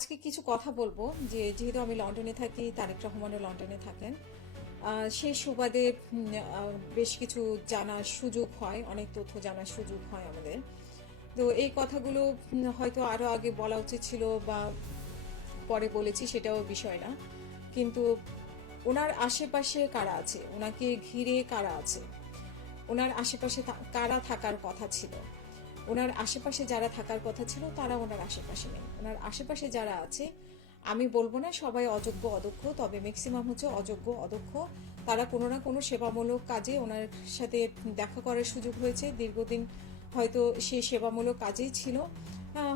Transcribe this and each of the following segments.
আজকে কিছু কথা বলব। যে যেহেতু আমি লন্ডনে থাকি, তারেক রহমানও লন্ডনে থাকেন সেই সুবাদে বেশ কিছু জানার সুযোগ হয়, অনেক তথ্য জানার সুযোগ হয় আমাদের। তো এই কথাগুলো হয়তো আরও আগে বলা উচিত ছিল বা পরে বলেছি, সেটাও বিষয় না। কিন্তু ওনার আশেপাশে কারা আছে? ওনাকে ঘিরে কারা আছে? ওনার আশেপাশে কারা থাকার কথা ছিল? ওনার আশেপাশে যারা থাকার কথা ছিল, তারা ওনার আশেপাশে নেই। ওনার আশেপাশে যারা আছে, আমি বলব না সবাই অযোগ্য, অদক্ষ, তবে ম্যাক্সিমাম হচ্ছে অযোগ্য, অদক্ষ। তারা কোনো না কোনো সেবামূলক কাজে ওনার সাথে দেখা করার সুযোগ হয়েছে। দীর্ঘদিন হয়তো সে সেবামূলক কাজেই ছিল।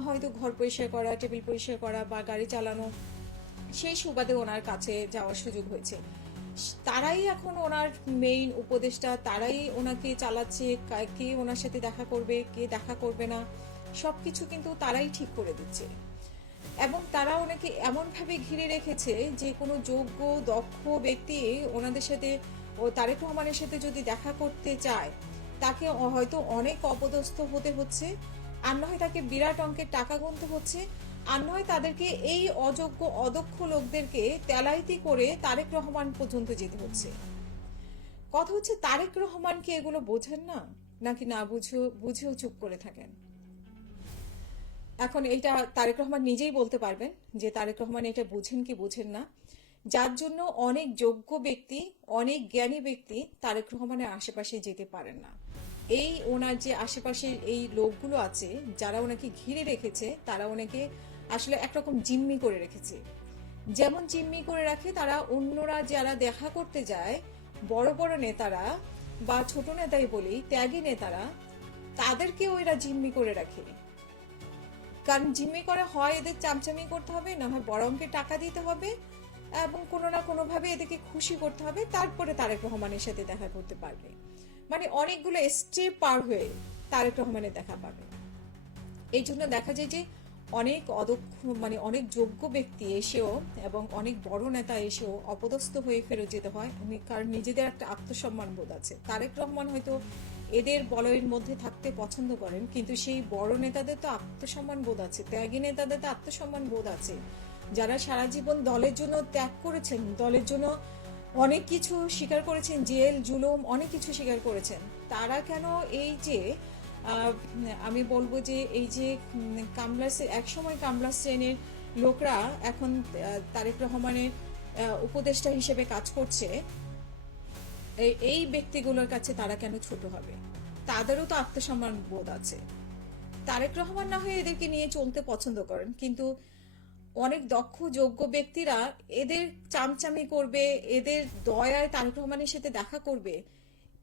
হয়তো ঘর পরিষ্কার করা, টেবিল পরিষ্কার করা বা গাড়ি চালানো, সেই সুবাদে ওনার কাছে যাওয়ার সুযোগ হয়েছে। তারাই এখন ওনার মেইন উপদেষ্টা, তারাই ওনাকে চালাচ্ছে, কে ওনার সাথে দেখা করবে, কে দেখা করবে না সব কিছু কিন্তু তারাই ঠিক করে দিচ্ছে। এবং তারা ওনাকে এমনভাবে ঘিরে রেখেছে যে কোনো যোগ্য, দক্ষ ব্যক্তি ওনাদের সাথে, ও তারেক রহমানের সাথে যদি দেখা করতে চায়, তাকে হয়তো অনেক অপদস্থ হতে হচ্ছে। আর নয়, তাকে বিরাট অঙ্কের টাকা গুনতে হচ্ছে। আর নয় তাদেরকে এই অযোগ্য, অদক্ষ লোকদেরকে তেলাইতি করে তারেক রহমান পর্যন্ত যেতে হচ্ছে। কথা হচ্ছে তারেক রহমানকে এগুলো বোঝেন না? নাকি না বুঝেও বুঝেও চুপ করে থাকেন? এখন এইটা তারেক রহমান নিজেই বলতে পারবেন যে তারেক রহমান এটা বুঝেন কি বুঝেন না। যার জন্য অনেক যোগ্য ব্যক্তি, অনেক জ্ঞানী ব্যক্তি তারেক রহমানের আশেপাশে যেতে পারেন না। এই ওনার যে আশেপাশের এই লোকগুলো আছে, যারা ওনাকে ঘিরে রেখেছে, তারা ওনাকে আসলে একরকম জিম্মি করে রেখেছে। যেমন জিম্মি করে রাখে তারা অন্যরা যারা দেখা করতে যায়, বড় বড় নেতারা বা ছোট নেতাই বলি, ত্যাগী নেতারা, তাদেরকেও এরা জিম্মি করে রাখে। কারণ জিম্মি করা হয় এদের চামচামি করতে হবে, না হয় বড় অঙ্কের টাকা দিতে হবে এবং কোনো না কোনোভাবে এদেরকে খুশি করতে হবে, তারপরে তারেক রহমানের সাথে দেখা করতে পারবে। মানে অনেকগুলো স্টেপ পার হয়ে তারেক রহমানের দেখা পাবে। এই জন্য দেখা যায় যে অনেক অদক্ষ মানে অনেক যোগ্য ব্যক্তি এসেও এবং অনেক বড় নেতা এসেও অপদস্থ হয়ে ফেরত যেতে হয়। কারণ নিজেদের একটা আত্মসম্মান বোধ আছে। তারেক রহমান হয়তো এদের বলয়ের মধ্যে থাকতে পছন্দ করেন, কিন্তু সেই বড় নেতাদের তো আত্মসম্মান বোধ আছে, ত্যাগী নেতাদের তো আত্মসম্মান বোধ আছে। যারা সারা জীবন দলের জন্য ত্যাগ করেছেন, দলের জন্য অনেক কিছু স্বীকার করেছেন, জেল, জুলুম অনেক কিছু স্বীকার করেছেন, তারা কেন এই যে আমি বলব যে এই যে উম, কামলা সে- একসময় কামলা শ্রেণির লোকরা এখন তারেক রহমানের উপদেষ্টা হিসেবে কাজ করছে এই ব্যক্তিগুলোর কাছে তারা কেন ছোট হবে? তাদেরও তো আত্মসম্মান বোধ আছে। তারেক রহমান না হয়ে এদেরকে নিয়ে চলতে পছন্দ করেন কিন্তু অনেক দক্ষ যোগ্য ব্যক্তিরা এদের চামচামি করবে এদের দয়ায় তারেক রহমানের সাথে দেখা করবে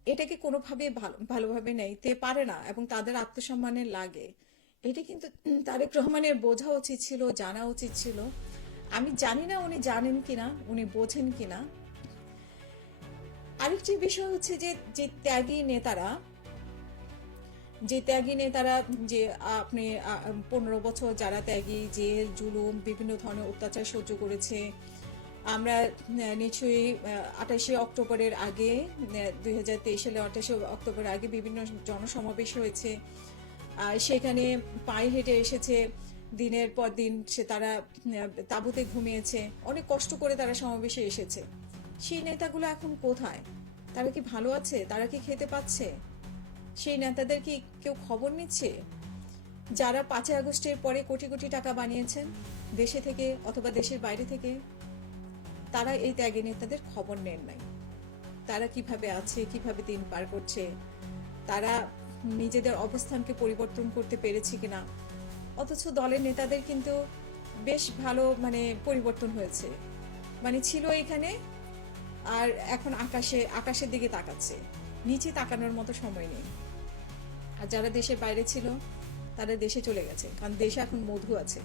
এটাকে কোনোভাবে ভালো, ভালোভাবে নিতে পারে না এবং তাদের আত্মসম্মানের লাগে। এটা কিন্তু তারেক রহমানের বোঝা উচিত ছিল, জানা উচিত ছিল। আমি জানি না উনি জানেন কিনা, উনি বোঝেন কিনা। আরেকটি বিষয় হচ্ছে যে যে ত্যাগী নেতারা, যে ত্যাগী নেতারা, যে আপনি পনেরো বছর যারা ত্যাগী যে জুলুম, বিভিন্ন ধরনের অত্যাচার সহ্য করেছে আমরা নিশ্চয়ই আঠাশে অক্টোবরের আগে দুই হাজার তেইশ সালে আঠাশে অক্টোবর আগে বিভিন্ন জনসমাবেশ হয়েছে। সেখানে পায়ে হেঁটে এসেছে। দিনের পর দিন সে তারা তাঁবুতে ঘুমিয়েছে। অনেক কষ্ট করে তারা সমাবেশে এসেছে। সেই নেতাগুলো এখন কোথায়? তারা কি ভালো আছে? তারা কি খেতে পাচ্ছে? সেই নেতাদের কি কেউ খবর নিচ্ছে? যারা পাঁচই আগস্টের পরে কোটি কোটি টাকা বানিয়েছেন, দেশে থেকে অথবা দেশের বাইরে থেকে তারা এই ত্যাগী নেতাদের খবর নেন নাই। তারা কীভাবে আছে, কীভাবে দিন পার করছে, তারা নিজেদের অবস্থানকে পরিবর্তন করতে পেরেছে কিনা, অথচ দলের নেতাদের কিন্তু বেশ ভালো মানে পরিবর্তন হয়েছে। মানে ছিল এখানে, আর এখন আকাশে, আকাশের দিকে তাকাচ্ছে। নিচে তাকানোর মতো সময় নেই। আর যারা দেশের বাইরে ছিল, তারা দেশে চলে গেছে। কারণ দেশে এখন মধু আছে।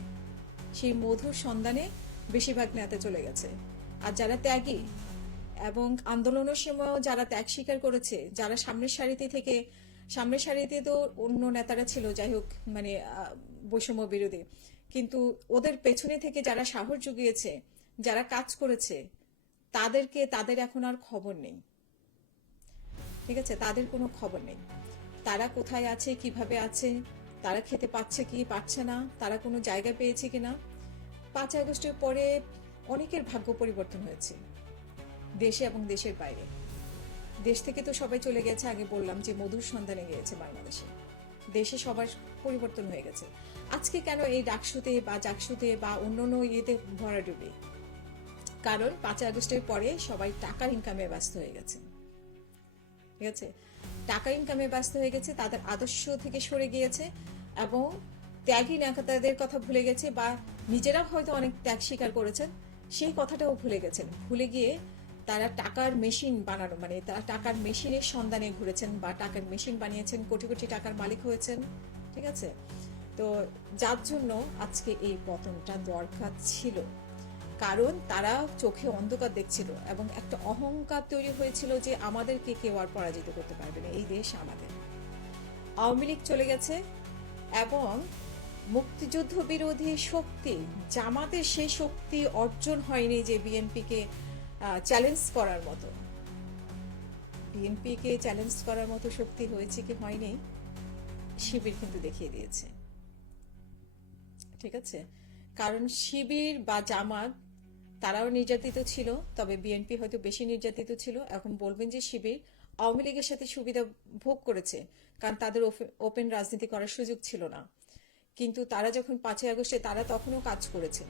সেই মধুর সন্ধানে বেশিরভাগ নেতা চলে গেছে। আর যারা ত্যাগী এবং আন্দোলনের সময়ও যারা ত্যাগ স্বীকার করেছে, যারা সামনের সারিতে থেকে, সামনের সারিতে তো অন্য নেতারা ছিল, যাই হোক মানে বৈষম্য বিরোধী। কিন্তু ওদের পেছনে থেকে যারা সাহস জুগিয়েছে, যারা কাজ করেছে, তাদেরকে, তাদের এখন আর খবর নেই। ঠিক আছে? তাদের কোনো খবর নেই। তারা কোথায় আছে, কীভাবে আছে, তারা খেতে পাচ্ছে কি পাচ্ছে না, তারা কোনো জায়গা পেয়েছে কিনা? পাঁচ আগস্টের পরে অনেকের ভাগ্য পরিবর্তন হয়েছে। দেশে এবং দেশের বাইরে। দেশ থেকে তো সবাই চলে গেছে, আগে বললাম যে মধুর সন্ধানে গিয়েছে বাংলাদেশে। দেশে সবার পরিবর্তন হয়ে গেছে। আজকে কেন এই ডাকসুতে বা জাকসুতে বা অন্য অন্য ইয়েতে ভরাডুবি কারণ পাঁচ আগস্টের পরে সবাই টাকা ইনকামে ব্যস্ত হয়ে গেছে। ঠিক আছে? টাকা ইনকামে ব্যস্ত হয়ে গেছে, তাদের আদর্শ থেকে সরে গিয়েছে এবং ত্যাগী নেতাদের কথা ভুলে গেছে বা নিজেরা হয়তো অনেক ত্যাগ স্বীকার করেছেন। সেই কথাটাও ভুলে গেছেন। ভুলে গিয়ে তারা টাকার মেশিন বানানো মানে তারা টাকার মেশিনের সন্ধানে ঘুরেছেন বা টাকার মেশিন বানিয়েছেন, কোটি কোটি টাকার মালিক হয়েছেন, ঠিক আছে? তো যার জন্য আজকে এই পতনটা দরকার ছিল। কারণ তারা চোখে অন্ধকার দেখছিল এবং একটা অহংকার তৈরি হয়েছিল যে আমাদেরকে কেউ আর পরাজিত করতে পারবে না, এই দেশ আমাদের। আওয়ামী লীগ চলে গেছে এবং মুক্তিযুদ্ধ বিরোধী শক্তি, জামাতের সেই শক্তি অর্জন হয়নি যে বিএনপিকে চ্যালেঞ্জ করার মতো। বিএনপিকে চ্যালেঞ্জ করার মতো শক্তি হয়েছে কি হয়নি, শিবির কিন্তু দেখিয়ে দিয়েছে। ঠিক আছে? কারণ শিবির বা জামাত, তারাও নির্যাতিত ছিল, তবে বিএনপি হয়তো বেশি নির্যাতিত ছিল। এখন বলবেন যে শিবির আওয়ামী লীগের সাথে সুবিধা ভোগ করেছে, কারণ তাদের ওপেন রাজনীতি করার সুযোগ ছিল না। কিন্তু তারা যখন পাঁচই আগস্টে, তারা তখনও কাজ করেছে।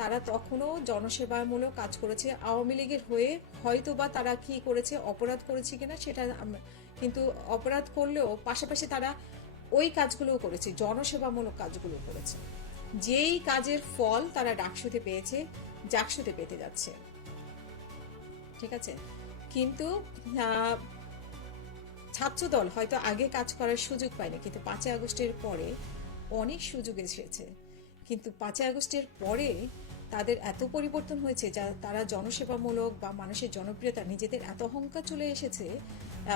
তারা তখনও জনসেবামূলক কাজ করেছে। আওয়ামী লীগের হয়ে হয়তো বা তারা কি করেছে, অপরাধ করেছে কিনা, সেটা কিন্তু অপরাধ করলেও পাশাপাশি তারা ওই কাজগুলোও করেছে, জনসেবামূলক কাজগুলো করেছে। যেই কাজের ফল তারা ডাকসুতে পেয়েছে, জাকসুতে পেতে যাচ্ছে। ঠিক আছে? কিন্তু ছাত্রদল হয়তো আগে কাজ করার সুযোগ পায়নি, কিন্তু পাঁচই আগস্টের পরে অনেক সুযোগ এসেছে। কিন্তু পাঁচই আগস্টের পরে তাদের এত পরিবর্তন হয়েছে, যা তারা জনসেবামূলক বা মানুষের জনপ্রিয়তা, নিজেদের এত অহংকার চলে এসেছে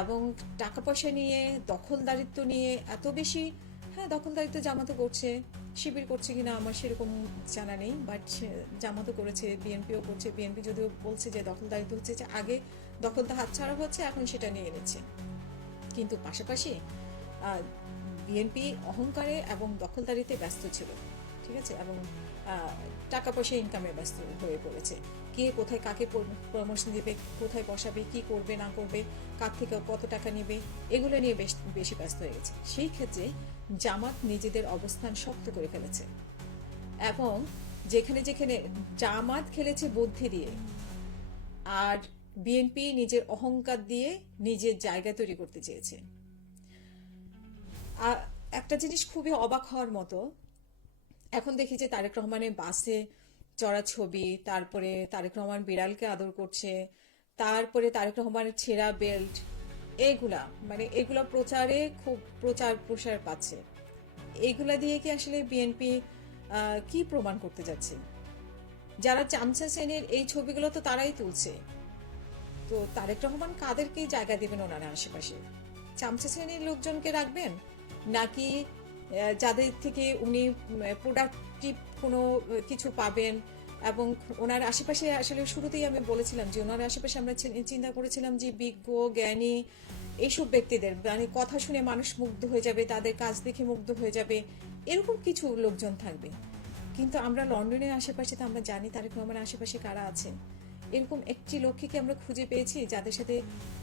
এবং টাকা পয়সা নিয়ে, দখলদারিত্ব নিয়ে এত বেশি হ্যাঁ দখলদারিত্ব জামাতো করছে, শিবির করছে কিনা আমার সেরকম জানা নেই বাট জামাতো করেছে, বিএনপিও করছে, বিএনপি যদিও বলছে যে দখলদারিত্ব হচ্ছে যে আগে দখলটা হাতছাড়া হচ্ছে, এখন সেটা নিয়ে এনেছে। কিন্তু পাশাপাশি বিএনপি অহংকারে এবং দখলদারিতে ব্যস্ত ছিল, ঠিক আছে? এবং টাকা পয়সা ইনকামে ব্যস্ত হয়ে পড়েছে। কে কোথায় কাকে প্রমোশন দিবে কোথায় বসাবে, কি করবে, না করবে, কার থেকে কত টাকা নেবে, এগুলো নিয়ে বেশ, বেশি ব্যস্ত হয়ে গেছে। সেই ক্ষেত্রে জামাত নিজেদের অবস্থান শক্ত করে ফেলেছে। এবং যেখানে যেখানে জামাত খেলেছে বুদ্ধি দিয়ে, আর বিএনপি নিজের অহংকার দিয়ে নিজের জায়গা তৈরি করতে চেয়েছে। একটা জিনিস খুবই অবাক হওয়ার মতো। এখন দেখি যে তারেক রহমানের বাসে চড়া ছবি, তারপরে তারেক রহমান বিড়ালকে আদর করছে, তারপরে তারেক রহমানের ছেঁড়া বেল্ট, এগুলা মানে এগুলা প্রচারে খুব প্রচার প্রসার পাচ্ছে। এগুলা দিয়ে কি আসলে বিএনপি কি প্রমাণ করতে যাচ্ছে? যারা চামচা শ্রেণির এই ছবিগুলো তো তারাই তুলছে। তো তারেক রহমান কাদেরকে জায়গা দেবেন ওনারা আশেপাশে? চামচা শ্রেণির লোকজনকে রাখবেন? নাকি যাদের থেকে উনি প্রোডাক্টিভ কোনো কিছু পাবেন এবং ওনার আশেপাশে আসলে শুরুতেই আমি বলেছিলাম যে ওনার আশেপাশে আমরা চিন্তা করেছিলাম যে বিজ্ঞ, জ্ঞানী এইসব ব্যক্তিদের মানে কথা শুনে মানুষ মুগ্ধ হয়ে যাবে, তাদের কাজ দেখে মুগ্ধ হয়ে যাবে, এরকম কিছু লোকজন থাকবে। কিন্তু আমরা লন্ডনের আশেপাশে তো আমরা জানি তারেক রহমানের আশেপাশে কারা আছে এরকম একটি লোককে কি আমরা খুঁজে পেয়েছি যাদের সাথে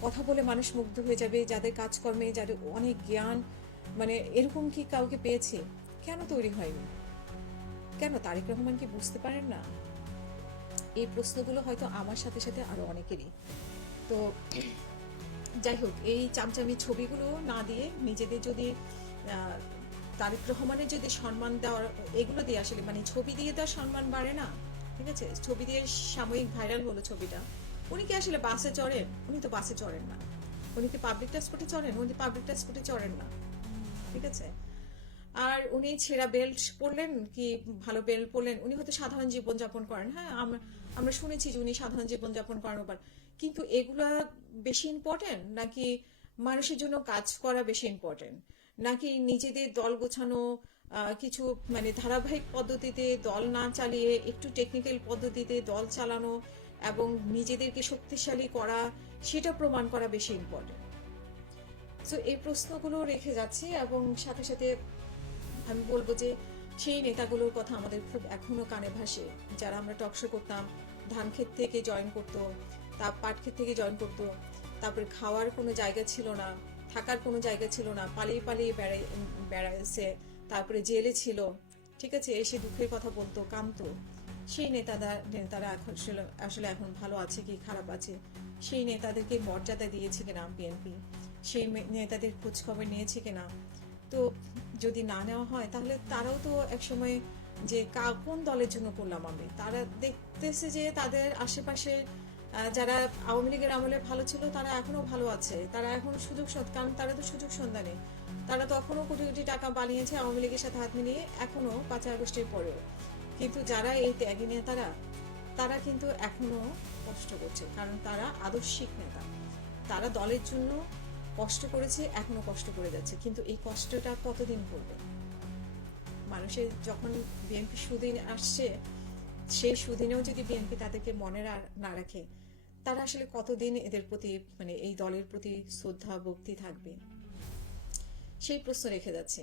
কথা বলে মানুষ মুগ্ধ হয়ে যাবে, যাদের কাজকর্মে যাদের অনেক জ্ঞান মানে এরকম কি কাউকে পেয়েছে? কেন তৈরি হয়নি? কেন তারেক রহমান কি বুঝতে পারেন না? এই প্রশ্নগুলো হয়তো আমার সাথে সাথে আরও অনেকেরই। তো যাই হোক, এই চামচামি ছবিগুলো না দিয়ে নিজেদের যদি তারেক রহমানের যদি সম্মান দেওয়ার, এগুলো দিয়ে আসলে মানে ছবি দিয়ে তো আর সম্মান বাড়ে না, ঠিক আছে? ছবি দিয়ে সাময়িক ভাইরাল হলো ছবিটা। উনি কি আসলে বাসে চড়েন? উনি তো বাসে চড়েন না। উনি কি পাবলিক ট্রান্সপোর্টে চড়েন? উনি পাবলিক ট্রান্সপোর্টে চড়েন না। ঠিক আছে? আর উনি ছেঁড়া বেল্ট পরলেন কি ভালো বেল্ট পরলেন? উনি হয়তো সাধারণ জীবনযাপন করেন। হ্যাঁ আমরা আমরা শুনেছি যে উনি সাধারণ জীবনযাপন করেন আবার কিন্তু এগুলা বেশি ইম্পর্টেন্ট নাকি মানুষের জন্য কাজ করা বেশি ইম্পর্টেন্ট নাকি নিজেদের দল গোছানো কিছু মানে ধারাবাহিক পদ্ধতিতে দল না চালিয়ে একটু টেকনিক্যাল পদ্ধতিতে দল চালানো এবং নিজেদেরকে শক্তিশালী করা, সেটা প্রমাণ করা বেশি ইম্পর্টেন্ট তো এই প্রশ্নগুলো রেখে যাচ্ছি এবং সাথে সাথে আমি বলব যে সেই নেতাগুলোর কথা আমাদের খুব এখনও কানে ভাসে। যারা আমরা টকশো করতাম ধান ক্ষেত থেকে জয়েন করতো, তা পাট ক্ষেত থেকে জয়েন করতো, তারপরে খাওয়ার কোনো জায়গা ছিল না, থাকার কোনো জায়গা ছিল না, পালিয়ে পালিয়ে বেড়াই, বেড়াইছে, তারপরে জেলে ছিল, ঠিক আছে, এসে দুঃখের কথা বলতো কামতো সেই নেতারা নেতারা এখন আসলে এখন ভালো আছে কি খারাপ আছে? সেই নেতাদেরকে মর্যাদা দিয়েছে কিনা বিএনপি সেই নেতাদের খোঁজখবর নিয়েছে কিনা। তো যদি না নেওয়া হয়, তাহলে তারাও তো একসময় যে কা- কোন দলের জন্য করলাম আমি? তারা দেখতেছে যে তাদের আশেপাশে যারা আওয়ামী লীগের আমলে ভালো ছিল, তারা এখনও ভালো আছে। তারা এখন সুযোগ কারণ তারা তো সুযোগ সন্ধানে। তারা তখনও কোটি কোটি টাকা বানিয়েছে আওয়ামী লীগের সাথে হাত মিলিয়ে, এখনও পাঁচই আগস্টের পরেও। কিন্তু যারা এই ত্যাগী নেতারা, তারা কিন্তু এখনও কষ্ট করছে, কারণ তারা আদর্শিক নেতা। তারা দলের জন্য কষ্ট করেছে, এখনও কষ্ট করে যাচ্ছে। কিন্তু এই কষ্টটা কতদিন করবে? মানুষের যখন বিএনপি সুদিন আসছে, সেই সুদিনেও যদি বিএনপি তাদেরকে মনে না রাখে, তারা আসলে কতদিন এদের প্রতি মানে এই দলের প্রতি শ্রদ্ধা, ভক্তি থাকবে? সেই প্রশ্ন রেখে যাচ্ছে।